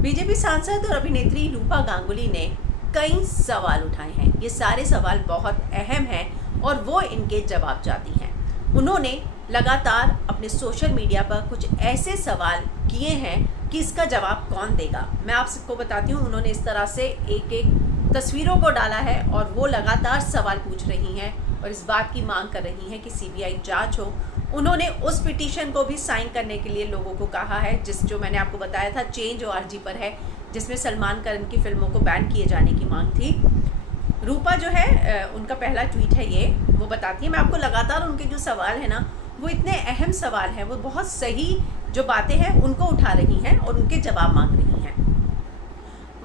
BJP सांसद और अभिनेत्री रूपा गांगुली ने कई सवाल उठाए हैं। ये सारे सवाल बहुत अहम हैं और वो इनके जवाब चाहती हैं। उन्होंने लगातार अपने सोशल मीडिया पर कुछ ऐसे सवाल किए हैं कि इसका जवाब कौन देगा। मैं आप सबको बताती हूँ, उन्होंने इस तरह से एक एक तस्वीरों को डाला है और वो लगातार सवाल पूछ रही हैं और इस बात की मांग कर रही हैं कि सीबीआई जांच हो। उन्होंने उस पिटीशन को भी साइन करने के लिए लोगों को कहा है, जो मैंने आपको बताया था Change.org पर है, जिसमें सलमान खान की फिल्मों को बैन किए जाने की मांग थी। रूपा जो है, उनका पहला ट्वीट है ये, वो बताती है, मैं आपको लगातार उनके जो सवाल है ना, वो इतने अहम सवाल हैं, वो बहुत सही जो बातें हैं उनको उठा रही हैं और उनके जवाब मांग रही हैं।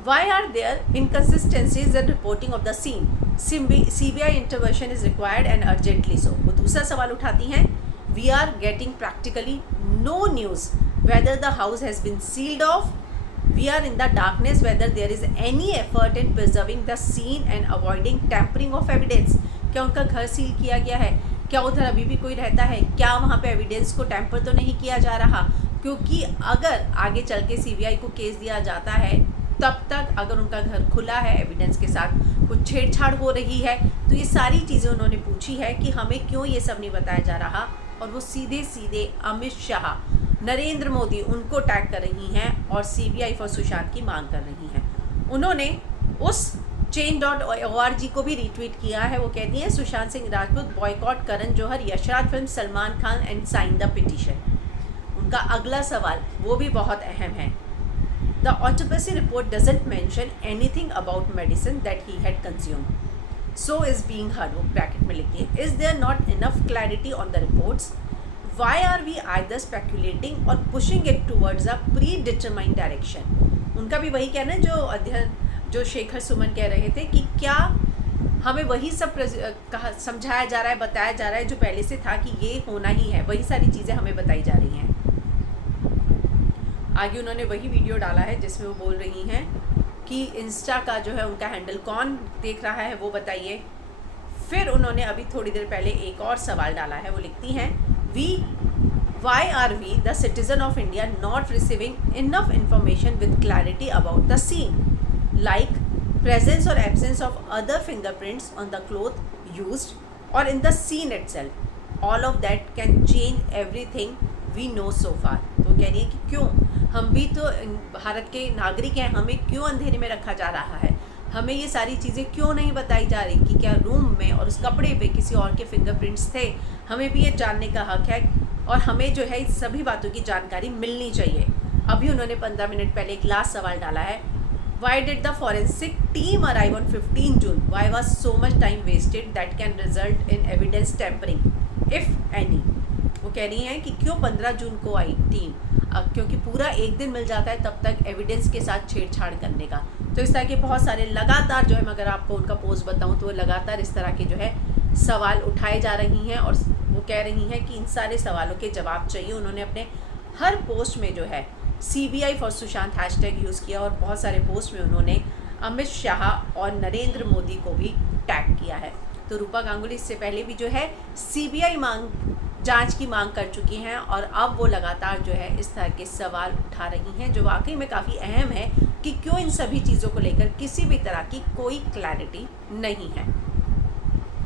Why are there inconsistencies in reporting of the scene? CBI intervention is required and urgently so. वो दूसरा सवाल उठाती हैं, we are getting practically no news whether the house has been sealed off. We are in the darkness whether there is any effort in preserving the scene and avoiding tampering of evidence. क्या उनका घर seal किया गया है? क्या उधर अभी भी कोई रहता है? क्या वहाँ पे एविडेंस को टैंपर तो नहीं किया जा रहा? क्योंकि अगर आगे चल के सीबीआई को केस दिया जाता है, तब तक अगर उनका घर खुला है, एविडेंस के साथ कुछ छेड़छाड़ हो रही है, तो ये सारी चीज़ें उन्होंने पूछी है कि हमें क्यों ये सब नहीं बताया जा रहा। और वो सीधे सीधे अमित शाह, नरेंद्र मोदी, उनको टैग कर रही हैं और सीबीआई फॉर सुशांत की मांग कर रही हैं। उन्होंने उस Change.org को भी रीट्वीट किया है। वो कहती हैं, Sushant Singh Rajput boycott Karan Johar Yashraj film Salman Khan and sign the petition. उनका अगला सवाल वो भी बहुत अहम है। The autopsy report doesn't mention anything about medicine that he had consumed. So is being heard. वो ब्रैकेट में लिखती है, Is there not enough clarity on the reports? Why are we either speculating or pushing it towards a predetermined direction? उनका भी वही कहना है जो अध्ययन जो शेखर सुमन कह रहे थे कि क्या हमें वही सब समझाया जा रहा है, बताया जा रहा है जो पहले से था कि ये होना ही है, वही सारी चीज़ें हमें बताई जा रही हैं। आगे उन्होंने वही वीडियो डाला है जिसमें वो बोल रही हैं कि इंस्टा का जो है उनका हैंडल कौन देख रहा है वो बताइए। फिर उन्होंने अभी थोड़ी देर पहले एक और सवाल डाला है। वो लिखती हैं, Why are we, the citizen of India, not receiving enough information with clarity about the scene, like presence or absence of other fingerprints on the cloth used or in the scene itself? All of that can change everything we know so far. तो कह रही है कि क्यों हम भी तो भारत के नागरिक हैं, हमें क्यों अंधेरे में रखा जा रहा है, हमें ये सारी चीज़ें क्यों नहीं बताई जा रही कि क्या रूम में और उस कपड़े पे किसी और के फिंगरप्रिंट्स थे। हमें भी ये जानने का हक है और हमें जो है इस सभी बातों की जानकारी मिलनी चाहिए। अभी उन्होंने 15 मिनट पहले एक लास्ट सवाल डाला है, Why did the forensic team arrive on 15 June? Why was so much time wasted that can result in evidence tampering, if any? वो कह रही हैं कि क्यों 15 जून को आई टीम, क्योंकि पूरा एक दिन मिल जाता है तब तक एविडेंस के साथ छेड़छाड़ करने का। तो इस तरह के बहुत सारे लगातार जो है, मगर आपको उनका पोस्ट बताऊं तो लगातार इस तरह के जो है सवाल उठाए जा रही हैं और वो कह रही हैं कि इन सारे सवालों के जवाब चाहिए। उन्होंने अपने हर पोस्ट में जो है CBI for Sushant hashtag use किया और बहुत सारे पोस्ट में उन्होंने अमित शाह और नरेंद्र मोदी को भी टैग किया है। तो रूपा गांगुली इससे पहले भी जो है CBI जांच की मांग कर चुकी हैं और अब वो लगातार जो है इस तरह के सवाल उठा रही हैं जो वाकई में काफ़ी अहम है कि क्यों इन सभी चीज़ों को लेकर किसी भी तरह की कोई क्लैरिटी नहीं है।